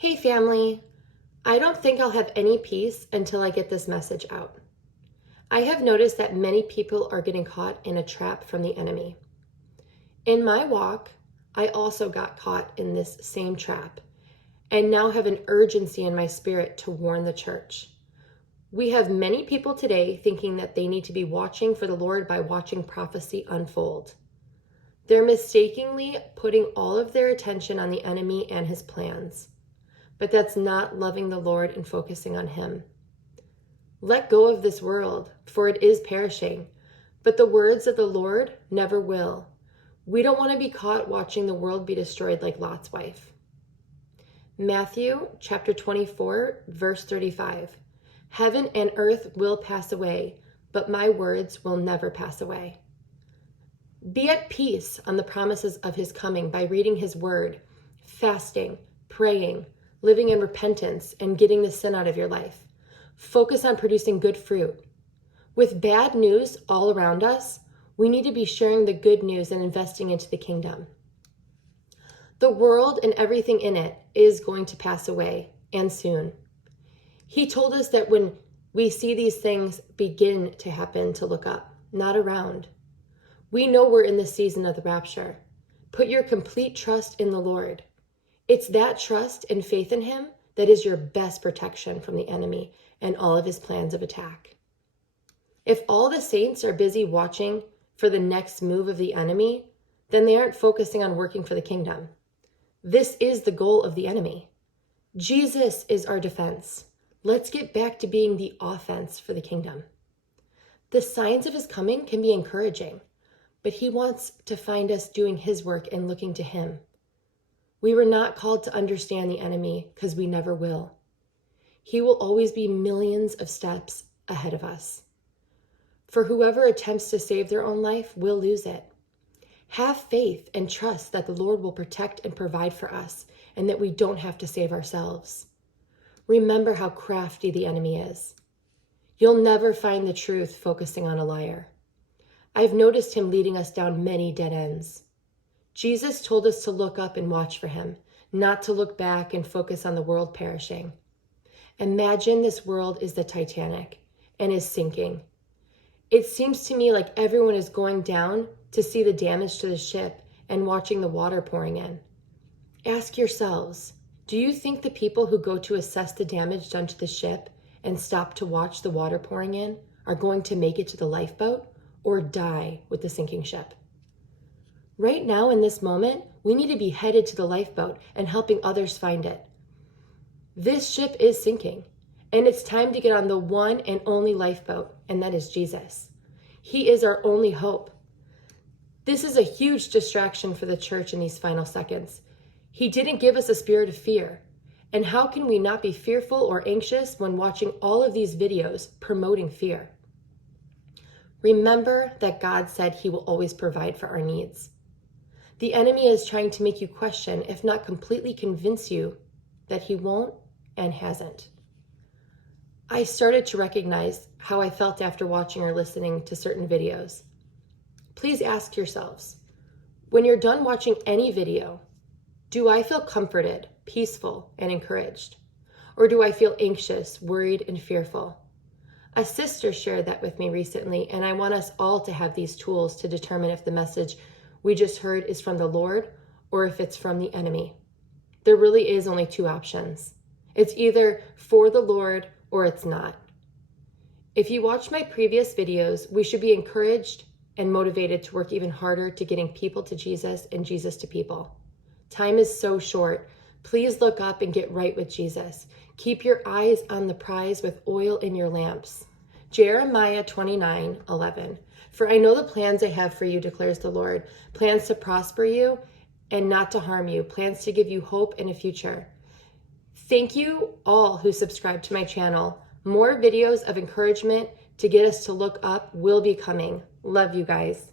Hey family, I don't think I'll have any peace until I get this message out. I have noticed that many people are getting caught in a trap from the enemy. In my walk, I also got caught in this same trap and now have an urgency in my spirit to warn the church. We have many people today thinking that they need to be watching for the Lord by watching prophecy unfold. They're mistakenly putting all of their attention on the enemy and his plans. But that's not loving the Lord and focusing on him. Let go of this world, for it is perishing, but the words of the Lord never will. We don't want to be caught watching the world be destroyed like Lot's wife. Matthew chapter 24, verse 35. Heaven and earth will pass away, but my words will never pass away. Be at peace on the promises of his coming by reading his word, fasting, praying, living in repentance, and getting the sin out of your life. Focus on producing good fruit. With bad news all around us, we need to be sharing the good news and investing into the kingdom. The world and everything in it is going to pass away, and soon. He told us that when we see these things begin to happen, to look up, not around. We know we're in the season of the rapture. Put your complete trust in the Lord. It's that trust and faith in him that is your best protection from the enemy and all of his plans of attack. If all the saints are busy watching for the next move of the enemy, then they aren't focusing on working for the kingdom. This is the goal of the enemy. Jesus is our defense. Let's get back to being the offense for the kingdom. The signs of his coming can be encouraging, but he wants to find us doing his work and looking to him. We were not called to understand the enemy because we never will. He will always be millions of steps ahead of us. For whoever attempts to save their own life will lose it. Have faith and trust that the Lord will protect and provide for us and that we don't have to save ourselves. Remember how crafty the enemy is. You'll never find the truth focusing on a liar. I've noticed him leading us down many dead ends. Jesus told us to look up and watch for him, not to look back and focus on the world perishing. Imagine this world is the Titanic and is sinking. It seems to me like everyone is going down to see the damage to the ship and watching the water pouring in. Ask yourselves, do you think the people who go to assess the damage done to the ship and stop to watch the water pouring in are going to make it to the lifeboat or die with the sinking ship? Right now, in this moment, we need to be headed to the lifeboat and helping others find it. This ship is sinking, and it's time to get on the one and only lifeboat, and that is Jesus. He is our only hope. This is a huge distraction for the church in these final seconds. He didn't give us a spirit of fear. And how can we not be fearful or anxious when watching all of these videos promoting fear? Remember that God said he will always provide for our needs. The enemy is trying to make you question, if not completely convince you, that he won't and hasn't. I started to recognize how I felt after watching or listening to certain videos. Please ask yourselves, when you're done watching any video, do I feel comforted, peaceful, and encouraged? Or do I feel anxious, worried, and fearful? A sister shared that with me recently, and I want us all to have these tools to determine if the message we just heard is from the Lord or if it's from the enemy. There really is only two options. It's either for the Lord or it's not. If you watched my previous videos, we should be encouraged and motivated to work even harder to getting people to Jesus and Jesus to people. Time is so short. Please look up and get right with Jesus. Keep your eyes on the prize with oil in your lamps. Jeremiah 29:11. For I know the plans I have for you, declares the Lord, plans to prosper you and not to harm you, plans to give you hope and a future. Thank you all who subscribe to my channel. More videos of encouragement to get us to look up will be coming. Love you guys.